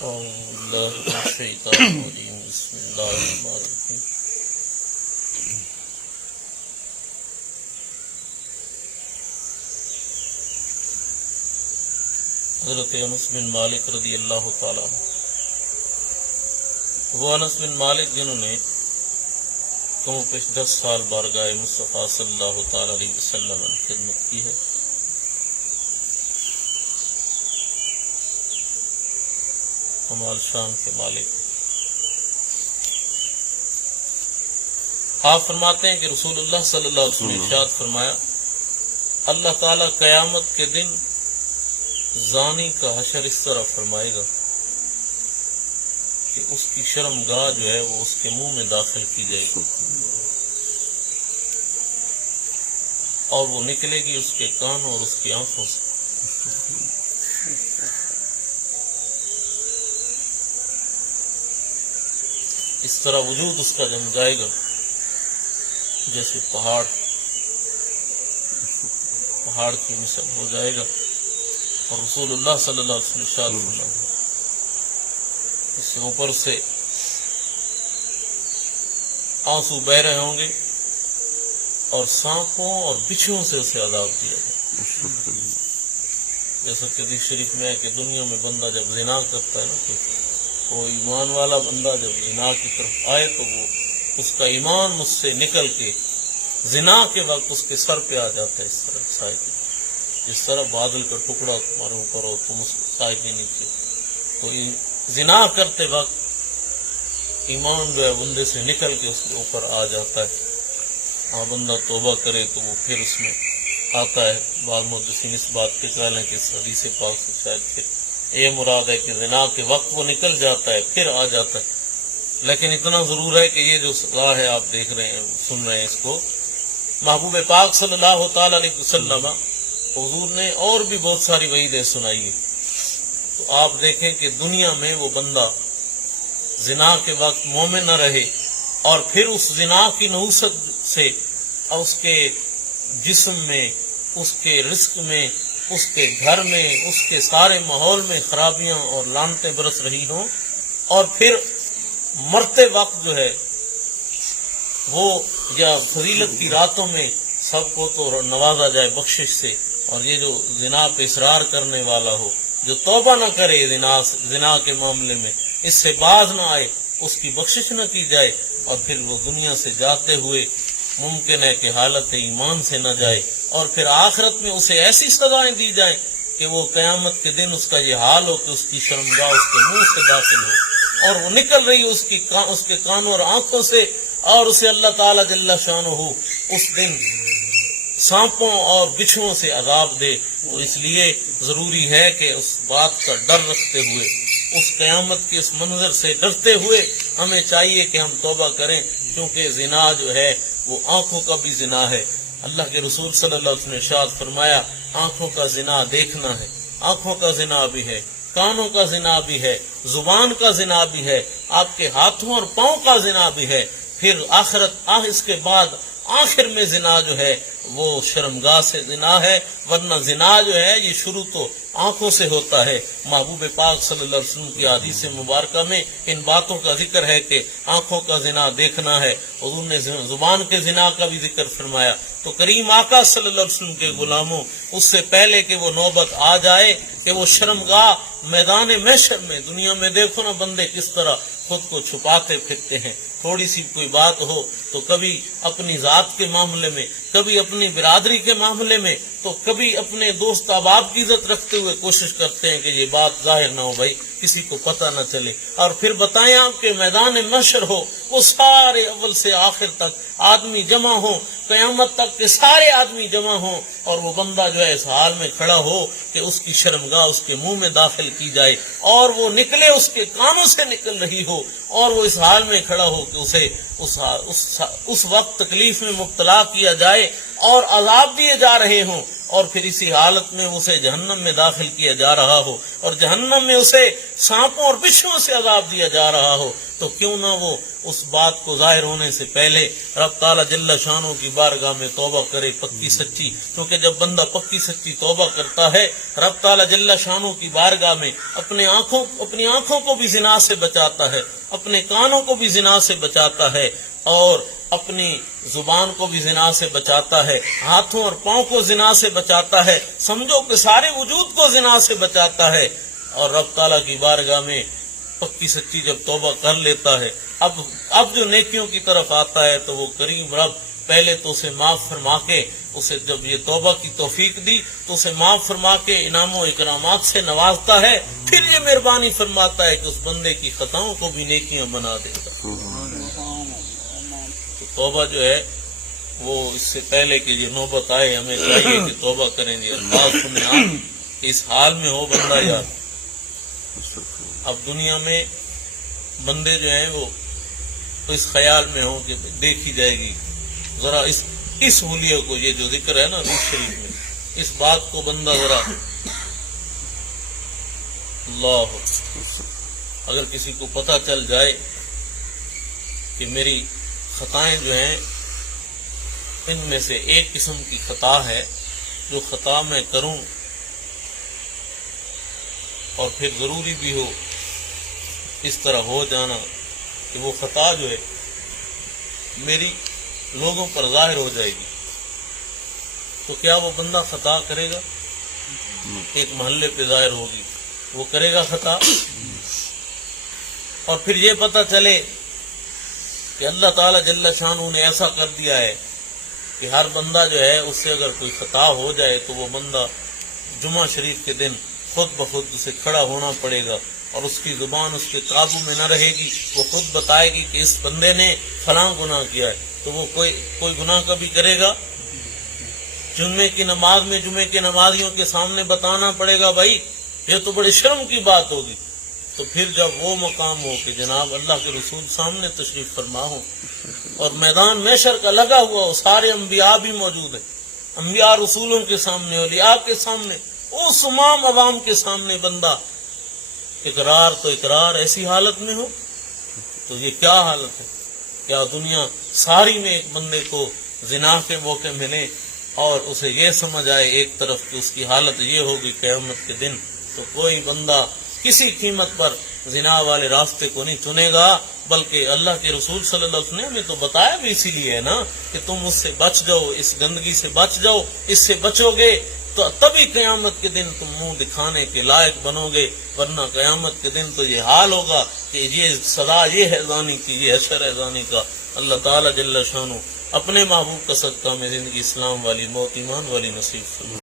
أعوذ بالله من الشيطان الرجيم بسم الله الرحمن الرحيم حضرت انس بن مالک رضی اللہ تعالیٰ عنہ، وہ انس بن مالک جنہوں نے کم و پیش 10 سال بارگاہ مصطفیٰ صلی اللہ تعالیٰ علیہ وسلم نے خدمت کی ہے، کمال شان کے مالک۔ آپ فرماتے ہیں کہ رسول اللہ صلی اللہ علیہ وسلم نے ارشاد فرمایا، اللہ تعالیٰ قیامت کے دن زانی کا حشر اس طرح فرمائے گا کہ اس کی شرمگاہ جو ہے وہ اس کے منہ میں داخل کی جائے گی اور وہ نکلے گی اس کے کانوں اور اس کی آنکھوں سے۔ اس طرح وجود اس کا جم جائے گا جیسے پہاڑ کی مثل ہو جائے گا، اور رسول اللہ صلی اللہ علیہ وسلم ارشاد فرمایا اس سے اوپر سے آنسو بہ رہے ہوں گے اور سانپوں اور بچھوؤں سے اسے عذاب دیا جائے، جیسا کہ حدیث شریف میں ہے کہ دنیا میں بندہ جب زنا کرتا ہے نا، تو وہ ایمان والا بندہ جب زنا کی طرف آئے تو وہ اس کا ایمان مجھ سے نکل کے زنا کے وقت اس کے سر پہ آ جاتا ہے، اس طرح سائے کے، جس طرح بادل کا ٹکڑا تمہارے اوپر ہو تم اس سائے کے نیچے، تو زنا کرتے وقت ایمان جو ہے بندے سے نکل کے اس کے اوپر آ جاتا ہے۔ ہاں بندہ توبہ کرے تو وہ پھر اس میں آتا ہے۔ بعض محدثین اس بات کے قائل ہیں کہ اس حدیث پاک سے شاید پھر یہ مراد ہے کہ زنا کے وقت وہ نکل جاتا ہے پھر آ جاتا ہے، لیکن اتنا ضرور ہے کہ یہ جو سزا ہے آپ دیکھ رہے ہیں سن رہے ہیں اس کو، محبوب پاک صلی اللہ تعالی علیہ وسلم حضور نے اور بھی بہت ساری وعیدیں سنائی ہے۔ تو آپ دیکھیں کہ دنیا میں وہ بندہ زنا کے وقت مومن نہ رہے اور پھر اس زنا کی نحوست سے اس کے جسم میں، اس کے رزق میں، اس کے گھر میں، اس کے سارے ماحول میں خرابیاں اور لعنتیں برس رہی ہوں، اور پھر مرتے وقت جو ہے وہ یا فضیلت کی راتوں میں سب کو تو نوازا جائے بخشش سے، اور یہ جو زنا پہ اصرار کرنے والا ہو، جو توبہ نہ کرے زنا کے معاملے میں، اس سے باز نہ آئے، اس کی بخشش نہ کی جائے، اور پھر وہ دنیا سے جاتے ہوئے ممکن ہے کہ حالت ایمان سے نہ جائے، اور پھر آخرت میں اسے ایسی سزائیں دی جائیں کہ وہ قیامت کے دن اس کا یہ حال ہو کہ اس کی شرمگاہ اس کے منہ سے داخل ہو اور وہ نکل رہی ہو اس کے کانوں اور آنکھوں سے، اور اسے اللہ تعالیٰ جل شانہ اس دن سانپوں اور بچھوؤں سے عذاب دے۔ تو اس لیے ضروری ہے کہ اس بات کا ڈر رکھتے ہوئے، اس قیامت کے اس منظر سے ڈرتے ہوئے ہمیں چاہیے کہ ہم توبہ کریں، کیونکہ زنا جو ہے وہ آنکھوں کا بھی زنا ہے۔ اللہ کے رسول صلی اللہ علیہ وسلم نے ارشاد فرمایا، آنکھوں کا زنا دیکھنا ہے، آنکھوں کا زنا بھی ہے، کانوں کا زنا بھی ہے، زبان کا زنا بھی ہے، آپ کے ہاتھوں اور پاؤں کا زنا بھی ہے، پھر اس کے بعد آخر میں زنا جو ہے وہ شرمگاہ سے زنا ہے، ورنہ زنا جو ہے یہ شروع تو آنکھوں سے ہوتا ہے۔ محبوب پاک صلی اللہ علیہ وسلم کی حدیث مبارکہ میں ان باتوں کا ذکر ہے کہ آنکھوں کا زنا دیکھنا ہے، حضور نے زبان کے زنا کا بھی ذکر فرمایا۔ تو کریم آقا صلی اللہ علیہ وسلم کے غلاموں، اس سے پہلے کہ وہ نوبت آ جائے کہ وہ شرمگاہ میدان محشر میں، دنیا میں دیکھو نا بندے کس طرح خود کو چھپاتے پھرتے ہیں، تھوڑی سی کوئی بات ہو تو کبھی اپنی ذات کے معاملے میں، کبھی اپنی برادری کے معاملے میں، تو کبھی اپنے دوست احباب کی عزت رکھتے ہوئے کوشش کرتے ہیں کہ یہ بات ظاہر نہ ہو، بھائی کسی کو پتہ نہ چلے، اور پھر بتائیں آپ کے میدان محشر ہو، وہ سارے اول سے آخر تک آدمی جمع ہوں، قیامت تک کے سارے آدمی جمع ہوں، اور وہ بندہ جو ہے اس حال میں کھڑا ہو کہ اس کی شرمگاہ اس کے منہ میں داخل کی جائے، اور وہ نکلے اس کے کانوں سے نکل رہی ہو، اور وہ اس حال میں کھڑا ہو کہ اسے اس وقت تکلیف میں مبتلا کیا جائے، اور عذاب دیے جا رہے ہوں اور پھر اسی حالت میں اسے جہنم میں داخل کیا جا رہا ہو اور جہنم میں اسے سانپوں اور بچھوؤں سے عذاب دیا جا رہا ہو، تو کیوں نہ وہ اس بات کو ظاہر ہونے سے پہلے رب تعالیٰ جل شانہ کی بارگاہ میں توبہ کرے پکی سچی، کیونکہ جب بندہ پکی سچی توبہ کرتا ہے رب تعالیٰ جل شانہ کی بارگاہ میں اپنی آنکھوں کو بھی زنا سے بچاتا ہے، اپنے کانوں کو بھی زنا سے بچاتا ہے اور اپنی زبان کو بھی زنا سے بچاتا ہے، ہاتھوں اور پاؤں کو زنا سے بچاتا ہے، سمجھو کہ سارے وجود کو زنا سے بچاتا ہے، اور رب تعالیٰ کی بارگاہ میں پکی سچی جب توبہ کر لیتا ہے اب جو نیکیوں کی طرف آتا ہے تو وہ کریم رب پہلے تو اسے معاف فرما کے، اسے جب یہ توبہ کی توفیق دی تو اسے معاف فرما کے انعام و اکرامات سے نوازتا ہے، پھر یہ مہربانی فرماتا ہے کہ اس بندے کی خطاؤں کو بھی نیکیاں بنا دے گا۔ تو توبہ جو ہے وہ اس سے پہلے کہ یہ نوبت آئے ہمیں چاہیے کہ توبہ کریں گے، الفاظ سنیں آپ اس حال میں ہو بندہ یار۔ اب دنیا میں بندے جو ہیں وہ اس خیال میں ہوں کہ دیکھی جائے گی، ذرا اس حلیے کو، یہ جو ذکر ہے نا روح شریف میں، اس بات کو بندہ ذرا اللہ اگر کسی کو پتہ چل جائے کہ میری خطائیں جو ہیں ان میں سے ایک قسم کی خطا ہے جو خطا میں کروں اور پھر ضروری بھی ہو اس طرح ہو جانا کہ وہ خطا جو ہے میری لوگوں پر ظاہر ہو جائے گی، تو کیا وہ بندہ خطا کرے گا؟ ایک محلے پہ ظاہر ہوگی، وہ کرے گا خطا؟ اور پھر یہ پتہ چلے کہ اللہ تعالیٰ جل شانہ نے ایسا کر دیا ہے کہ ہر بندہ جو ہے اس سے اگر کوئی خطا ہو جائے تو وہ بندہ جمعہ شریف کے دن خود بخود اسے کھڑا ہونا پڑے گا اور اس کی زبان اس کے قابو میں نہ رہے گی، وہ خود بتائے گی کہ اس بندے نے فلاں گناہ کیا ہے، تو وہ کوئی گناہ کبھی کرے گا؟ جمعے کی نماز میں جمعے کے نمازیوں کے سامنے بتانا پڑے گا بھائی یہ تو بڑی شرم کی بات ہوگی۔ تو پھر جب وہ مقام ہو کہ جناب اللہ کے رسول سامنے تشریف فرما ہو اور میدان محشر کا لگا ہوا ہو، سارے انبیاء بھی موجود ہیں، انبیاء رسولوں کے سامنے، اولیاء کے سامنے، اس تمام عوام کے سامنے بندہ اقرار تو اقرار ایسی حالت میں ہو، تو یہ کیا حالت ہے؟ کیا دنیا ساری میں ایک بندے کو زنا کے موقع ملے اور اسے یہ سمجھ آئے ایک طرف کہ اس کی حالت یہ ہوگی قیامت کے دن، تو کوئی بندہ کسی قیمت پر زنا والے راستے کو نہیں چنے گا، بلکہ اللہ کے رسول صلی اللہ علیہ وسلم نے ہمیں تو بتایا بھی اسی لیے ہے نا کہ تم اس سے بچ جاؤ، اس گندگی سے بچ جاؤ، اس سے بچو گے تو تبھی قیامت کے دن تم منہ دکھانے کے لائق بنو گے، ورنہ قیامت کے دن تو یہ حال ہوگا کہ یہ سزا یہ ہے زانی کی، یہ حشر ہے زانی کا۔ اللہ تعالیٰ جل شانہ اپنے محبوب کا صدقہ میں زندگی اسلام والی، موت ایمان والی نصیب فرمائے۔